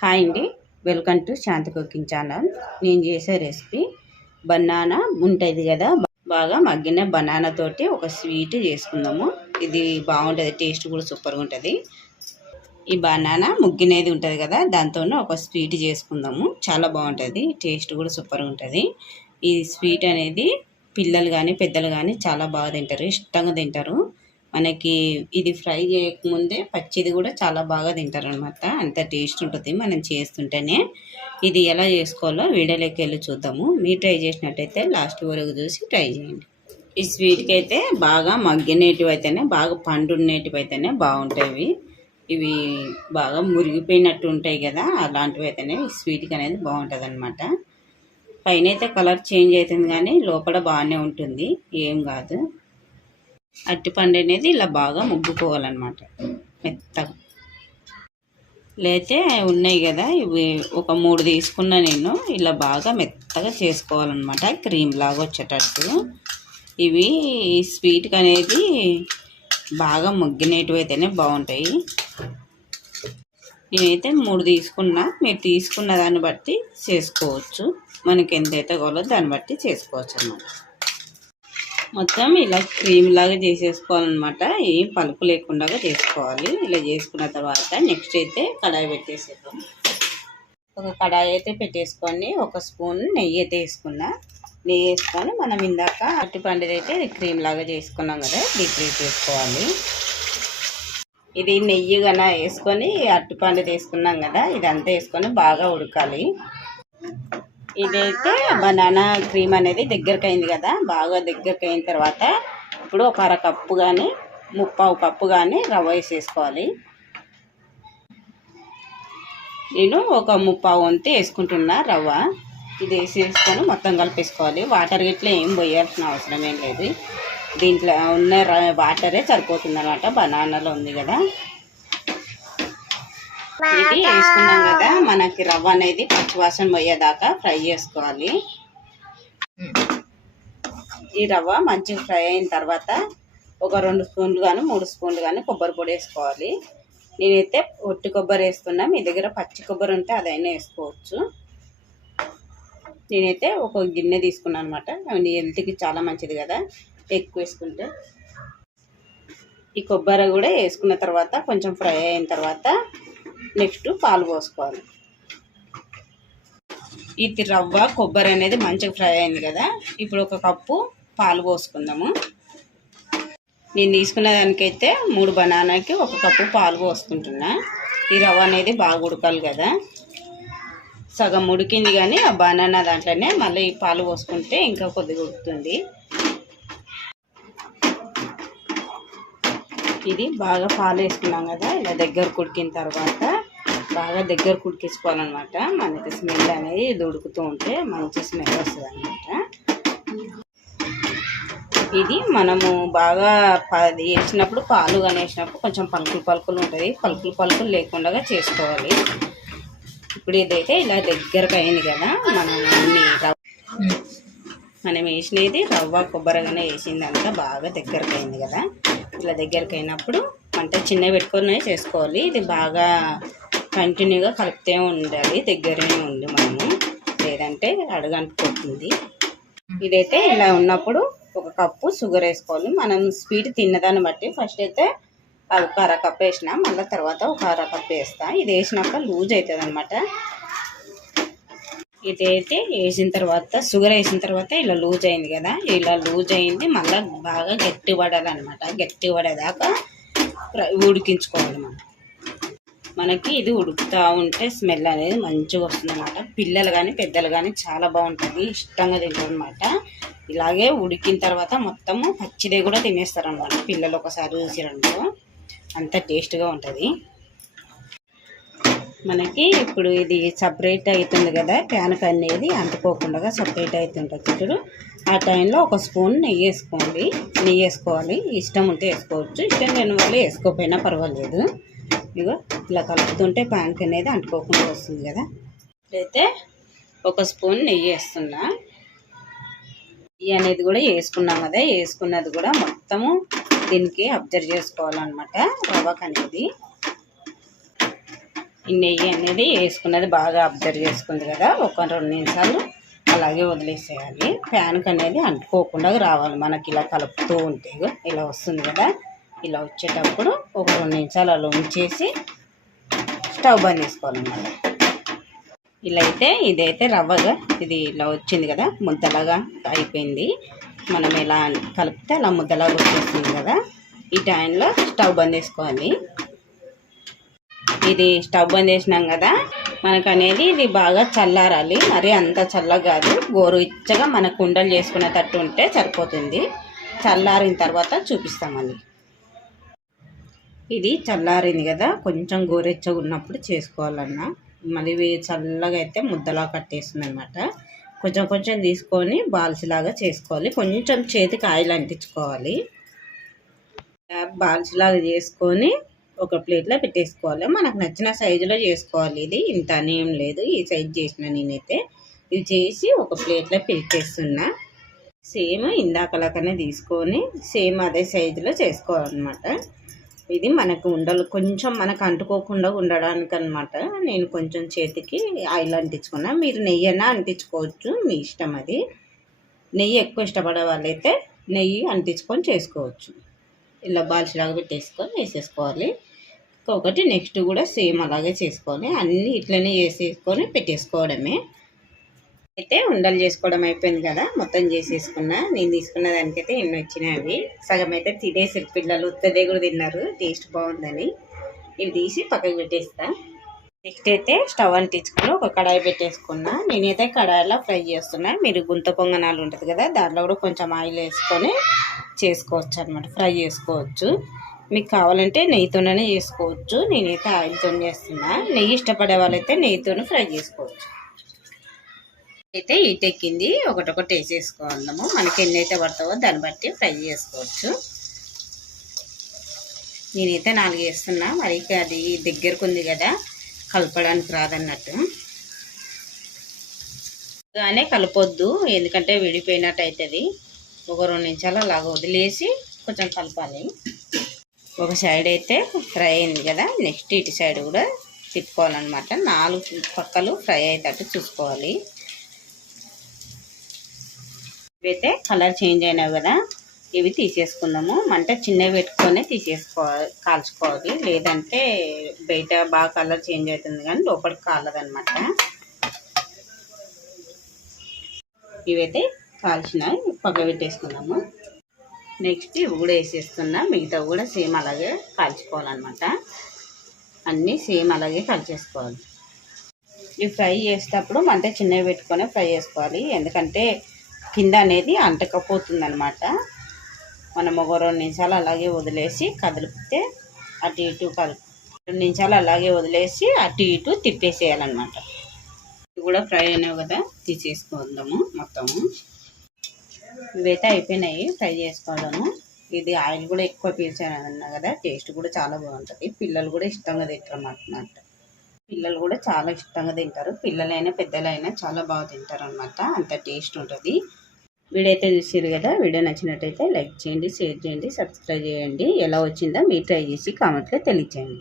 Hi అండి. Welcome to Shanti cooking channel. నేను చేసే రెసిపీ బనానా ఉంటుంది కదా. బాగా మగ్గిన బనానా తోటి ఒక స్వీట్ చేసుకుందాము. ఇది బాగుంటుంది టేస్ట్ కూడా సూపర్గా ఉంటుంది. ఈ బనానా ముగ్గినది ఉంటుంది కదా దాంతో ఒక స్వీట్ చేసుకుందాము. చాలా బాగుంటుంది టేస్ట్ కూడా సూపర్గా ఉంటుంది. ఈ స్వీట్ అనేది పిల్లలు కానీ పెద్దలు కానీ చాలా బాగా తింటారు ఇష్టంగా తింటారు. మనకి ఇది ఫ్రై చేయకముందే పచ్చిది కూడా చాలా బాగా తింటారనమాట. అంత టేస్ట్ ఉంటుంది మనం చేస్తుంటేనే. ఇది ఎలా చేసుకోవాలో వీడియోలోకి వెళ్ళి చూద్దాము. మీరు ట్రై చేసినట్టయితే లాస్ట్ వరకు చూసి ట్రై చేయండి. ఈ స్వీట్కి అయితే బాగా మగ్గినేటివి అయితేనే బాగా పండునేటివి అయితేనే బాగుంటాయి. ఇవి బాగా మురిగిపోయినట్టు ఉంటాయి కదా అలాంటివి అయితేనే ఈ స్వీట్కి అనేది బాగుంటుంది అనమాట పైన అయితే కలర్ చేంజ్ అవుతుంది కానీ లోపల బాగానే ఉంటుంది. ఏం కాదు. అరటిపండు అనేది ఇలా బాగా ముగ్గుకోవాలన్నమాట. మెత్తగా. లేతే ఉన్నాయి కదా ఇవి ఒక మూడు తీసుకున్నా నేను ఇలా బాగా మెత్తగా చేసుకోవాలన్నమాట క్రీమ్ లాగా వచ్చేటట్టు. ఇవి స్వీట్కి అనేది బాగా ముగ్గినటివి అయితేనే బాగుంటాయి. నేనైతే మూడు తీసుకున్నా మీరు తీసుకున్న దాన్ని బట్టి చేసుకోవచ్చు. మనకి ఎంతైతే కావాలో దాన్ని బట్టి చేసుకోవచ్చు అన్నమాట మొత్తం ఇలా క్రీమ్ లాగా చేసేసుకోవాలన్నమాట. ఏం పలుపు లేకుండా చేసుకోవాలి. ఇలా చేసుకున్న తర్వాత నెక్స్ట్ అయితే కడాయి పెట్టేసేద్దాం. ఒక కడాయి అయితే పెట్టేసుకొని ఒక స్పూన్ నెయ్యి అయితే వేసుకున్నా. నెయ్యి వేసుకొని మనం ఇందాక అట్టి పండుది అయితే క్రీమ్ లాగా చేసుకున్నాం కదా డీప్ ఫ్రై చేసుకోవాలి. ఇది నెయ్యి కన్నా వేసుకొని అరటిపండు తీసుకున్నాం కదా ఇదంతా వేసుకొని బాగా ఉడకాలి. ఇదైతే బనానా క్రీమ్ అనేది దగ్గరకు అయింది కదా బాగా దగ్గరకు అయిన తర్వాత ఇప్పుడు ఒక అర కప్పు కానీ ముప్పావు కప్పు కానీ రవ్వ వేసేసుకోవాలి. నేను ఒక ముప్పావు వంతు వేసుకుంటున్నా రవ్వ. ఇది వేసేసుకొని మొత్తం కలిపేసుకోవాలి. వాటర్ గిట్లా ఏం పోయాల్సిన అవసరం ఏం లేదు. దీంట్లో ఉన్న వాటరే సరిపోతుంది అనమాట బనానాలో ఉంది కదా. ఇది వేసుకున్నాం కదా మనకి రవ్వ అనేది పచ్చివాసన పోయేదాకా ఫ్రై చేసుకోవాలి. ఈ రవ్వ మంచిగా ఫ్రై అయిన తర్వాత ఒక రెండు స్పూన్లు కానీ మూడు స్పూన్లు కానీ కొబ్బరి పొడి వేసుకోవాలి. నేనైతే ఒట్టి కొబ్బరి వేస్తున్నా మీ దగ్గర పచ్చి కొబ్బరి ఉంటే అదైనా వేసుకోవచ్చు. నేనైతే ఒక గిన్నె తీసుకున్నాను అనమాట హెల్త్కి చాలా మంచిది కదా ఎక్కువ వేసుకుంటే. ఈ కొబ్బరి కూడా వేసుకున్న తర్వాత కొంచెం ఫ్రై అయిన తర్వాత నెక్స్ట్ పాలు పోసుకోవాలి. ఇది రవ్వ కొబ్బరి అనేది మంచిగా ఫ్రై అయింది కదా. ఇప్పుడు ఒక కప్పు పాలు పోసుకుందాము. నేను తీసుకున్న దానికైతే మూడు బనానాకి ఒక కప్పు పాలు పోసుకుంటున్నా. ఈ రవ్వ అనేది బాగా ఉడకాలి కదా. సగం ఉడికింది కానీ ఆ బనానా దాంట్లోనే మళ్ళీ పాలు పోసుకుంటే ఇంకా కొద్దిగా ఉడుకుతుంది. ఇది బాగా పాలు వేసుకున్నాం కదా ఇలా దగ్గర కుడికిన తర్వాత బాగా దగ్గర కుడికించుకోవాలన్నమాట మనకి స్మెల్ అనేది ఇది ఉడుకుతూ ఉంటే మంచి స్మెల్ వస్తుంది అనమాట ఇది మనము బాగా అది వేసినప్పుడు పాలు కానీ వేసినప్పుడు కొంచెం పలుకులు పలుకులు ఉంటుంది. పలుకులు పలుకులు లేకుండా చేసుకోవాలి. ఇప్పుడు ఇదైతే ఇలా దగ్గరకు అయింది కదా మనం అన్ని మనం వేసినది రవ్వ కొబ్బరిగానే వేసిందంతా బాగా దగ్గరకు అయింది కదా. ఇట్లా దగ్గరికి అయినప్పుడు అంటే చిన్నవి పెట్టుకొని చేసుకోవాలి. ఇది బాగా కంటిన్యూగా కలుపుతూ ఉండాలి దగ్గరనే ఉంది మనము. లేదంటే అడగంటుకుంటుంది. ఇదైతే ఇలా ఉన్నప్పుడు ఒక కప్పు షుగర్ వేసుకోవాలి. మనం స్వీట్ తిన్నదాన్ని బట్టి ఫస్ట్ అయితే ఒక అర కప్ వేసిన మళ్ళీ తర్వాత ఒక అర కప్ వేస్తా. ఇది వేసినాక లూజ్ అవుతుంది అనమాట ఇదైతే వేసిన తర్వాత షుగర్ వేసిన తర్వాత ఇలా లూజ్ అయింది కదా. ఇలా లూజ్ అయింది మళ్ళీ బాగా గట్టి పడాలన్నమాట గట్టి పడేదాకా ఉడికించుకోవాలి మనం మనకి ఇది ఉడుకుతూ ఉంటే స్మెల్ అనేది మంచిగా వస్తుంది అనమాట పిల్లలు కానీ పెద్దలు కానీ చాలా బాగుంటుంది. ఇష్టంగా తింటారు అనమాట ఇలాగే ఉడికిన తర్వాత మొత్తము పచ్చిదే కూడా తినేస్తారనమాట పిల్లలు ఒకసారి చూసిరంటూ అంత టేస్ట్గా ఉంటుంది. మనకి ఇప్పుడు ఇది సపరేట్ అవుతుంది కదా ప్యాన్కి అనేది అంటుకోకుండా సపరేట్ అవుతుంటుంది. ఇప్పుడు ఆ టైంలో ఒక స్పూన్ నెయ్యి వేసుకోండి. నెయ్యి వేసుకోవాలి. ఇష్టం ఉంటే వేసుకోవచ్చు. ఇష్టం లేని వాళ్ళు వేసుకోకపోయినా పర్వాలేదు. ఇగో ఇలా కలుపుతుంటే ప్యాన్కి అనేది అంటుకోకుండా వస్తుంది కదా. అయితే ఒక స్పూన్ నెయ్యి వేస్తున్నా. నెయ్యి అనేది కూడా వేసుకున్నాం కదా. వేసుకున్నది కూడా మొత్తము దీనికి అబ్జర్వ్ చేసుకోవాలన్నమాట రవ్వకు అనేది. ఈ నెయ్యి అనేది వేసుకున్నది బాగా అబ్జర్వ్ చేసుకుంది కదా ఒక రెండు నిమిషాలు అలాగే వదిలేసేయాలి. ఫ్యాన్కి అనేది అంటుకోకుండా రావాలి మనకి ఇలా కలుపుతూ ఉంటే ఇలా వస్తుంది కదా. ఇలా వచ్చేటప్పుడు ఒక రెండు నిమిషాలు అలా ఉంచేసి స్టవ్ బంద్ చేసుకోవాలన్నమాట ఇలా అయితే ఇదైతే రవ్వగా ఇది ఇలా వచ్చింది కదా ముద్దలాగా అయిపోయింది. మనం ఇలా కలిపితే అలా ముద్దలాగా వచ్చేస్తుంది కదా. ఈ టైంలో స్టవ్ బంద్ చేసుకోవాలి. ఇది స్టవ్ బంద్ చేసినాం కదా మనకు అనేది ఇది బాగా చల్లారాలి. మరి అంత చల్లగా కాదు గోరు ఇచ్చగా మన కుండలు చేసుకునేటట్టు ఉంటే సరిపోతుంది. చల్లారిన తర్వాత చూపిస్తామని ఇది చల్లారింది కదా కొంచెం గోరెచ్చగా ఉన్నప్పుడు చేసుకోవాలన్నా. మళ్ళీ చల్లగా అయితే ముద్దలా కట్టేస్తుంది అనమాట కొంచెం కొంచెం తీసుకొని బాల్సిలాగా చేసుకోవాలి. కొంచెం చేతికి ఆయిల్ అంటించుకోవాలి. బాల్సిలాగా చేసుకొని ఒక ప్లేట్లో పెట్టేసుకోవాలి. మనకు నచ్చిన సైజులో చేసుకోవాలి. ఇది ఇంత అనేం లేదు. ఈ సైజ్ చేసిన నేనైతే ఇది చేసి ఒక ప్లేట్లో పెట్టేస్తున్నా. సేమ్ ఇందాకలాగానే తీసుకొని సేమ్ అదే సైజులో చేసుకోవాలన్నమాట. ఇది మనకు ఉండలు కొంచెం మనకు అంటుకోకుండా ఉండడానికి అనమాట నేను కొంచెం చేతికి ఆయిల్ అంటించుకున్నా. మీరు నెయ్యి అయినా అంటించుకోవచ్చు. మీ ఇష్టం అది. నెయ్యి ఎక్కువ ఇష్టపడే వాళ్ళైతే నెయ్యి అంటించుకొని చేసుకోవచ్చు. ఇలా బాల్చిలాగా పెట్టేసుకొని వేసేసుకోవాలి. ఇంకొకటి నెక్స్ట్ కూడా సేమ్ అలాగే చేసుకొని అన్నీ ఇట్లనే చేసేసుకొని పెట్టేసుకోవడమే. అయితే ఉండలు చేసుకోవడం అయిపోయింది కదా మొత్తం చేసేసుకున్నా. నేను తీసుకున్న దానికైతే ఎన్ని వచ్చినాయి అవి. సగం అయితే తినేసి పిల్లలు ఉత్తదే కూడా తిన్నారు. టేస్ట్ బాగుందని. ఇవి తీసి పక్కకు పెట్టేస్తా. నెక్స్ట్ అయితే స్టవ్ అంటించుకొని ఒక కడాయి పెట్టేసుకున్నా. నేనైతే కడాయిలో ఫ్రై చేస్తున్నా. మీరు గుంత పొంగనాలు ఉంటుంది కదా దాంట్లో కూడా కొంచెం ఆయిల్ వేసుకొని చేసుకోవచ్చు అనమాట ఫ్రై చేసుకోవచ్చు. మీకు కావాలంటే నెయ్యితోనే చేసుకోవచ్చు. నేనైతే ఆయిల్తో చేస్తున్నా. నెయ్యి ఇష్టపడే వాళ్ళైతే నెయ్యితోనే ఫ్రై చేసుకోవచ్చు. అయితే ఈటెక్కింది ఒకటొకటి వేసేసుకోవాలము. మనకి ఎన్ని అయితే పడతావో దాన్ని బట్టి ఫ్రై చేసుకోవచ్చు. నేనైతే నాలుగు వేస్తున్నా. మరి అది దగ్గరకు ఉంది కదా కలపడానికి రాదన్నట్టు. కానీ కలపొద్దు. ఎందుకంటే విడిపోయినట్టు అవుతుంది ఒక రెండు నిమిషాలు అలాగ వదిలేసి కొంచెం కలపాలి. ఒక సైడ్ అయితే ఫ్రై అయింది కదా నెక్స్ట్ ఇటు సైడ్ కూడా తిప్పుకోవాలన్నమాట. నాలుగు పక్కలు ఫ్రై అయ్యేటట్టు చూసుకోవాలి. ఇవైతే కలర్ చేంజ్ అయినావు కదా ఇవి తీసేసుకుందాము. మంట చిన్నవి పెట్టుకొని తీసేసుకోవాలి కాల్చుకోవాలి. లేదంటే బయట బాగా కలర్ చేంజ్ అవుతుంది కానీ లోపలికి కాలదనమాట ఇవైతే కాల్చిన పక్క పెట్టేసుకుందాము నెక్స్ట్ ఇవి కూడా వేసేస్తున్నా. మిగతా కూడా సేమ్ అలాగే కాల్చుకోవాలన్నమాట. అన్నీ సేమ్ అలాగే కలిచేసుకోవాలి. ఇవి ఫ్రై చేసేటప్పుడు మంట చిన్నవి పెట్టుకొని ఫ్రై చేసుకోవాలి. ఎందుకంటే కింద అనేది అంటకపోతుంది అనమాట మనం ఒక రెండు నిమిషాలు అలాగే వదిలేసి కదిలిపితే అటు ఇటు కలుపు రెండు నిమిషాలు అలాగే వదిలేసి అటు ఇటు తిప్పేసేయాలన్నమాట. ఇవి కూడా ఫ్రై అయినావు కదా తీసేసుకుందాము మొత్తము. ఇవైతే అయిపోయినాయి. ఫ్రై చేసుకోవడము ఇది ఆయిల్ కూడా ఎక్కువ పీల్చాను కదా టేస్ట్ కూడా చాలా బాగుంటుంది. పిల్లలు కూడా ఇష్టంగా తింటారు అన్నమాట. పిల్లలు కూడా చాలా ఇష్టంగా తింటారు. పిల్లలైనా పెద్దలైనా చాలా బాగా తింటారు అనమాట అంత టేస్ట్ ఉంటుంది. వీడియో అయితే చూసారు కదా వీడియో నచ్చినట్టయితే లైక్ చేయండి షేర్ చేయండి సబ్స్క్రైబ్ చేయండి. ఎలా వచ్చిందో మీరు ట్రై చేసి కామెంట్లో తెలియచేయండి.